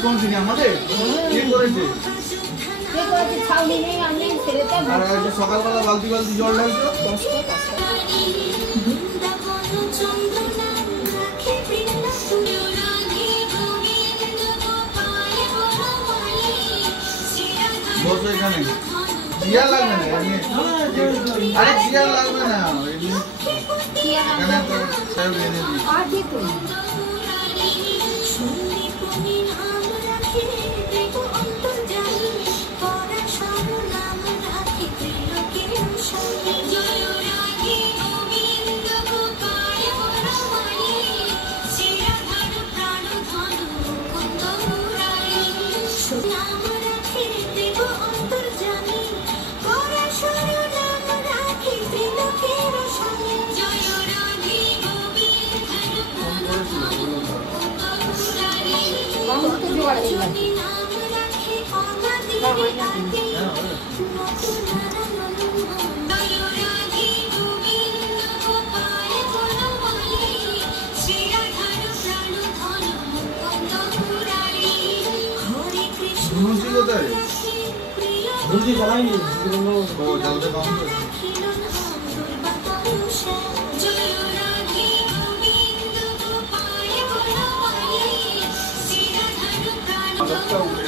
কোন দিনে আমাদের কে করেছে ছাউনি নেই আমি ছেলেটা আর আজকে সকালবেলা বালতি বালতি জল ঢালছো বসো এখানে চেয়ার লাগবে না আরে চেয়ার লাগবে না এখানে তো সব এনে দিই আগে তো বুঝি জ্বালাইনি ও জ্বালতে কম তো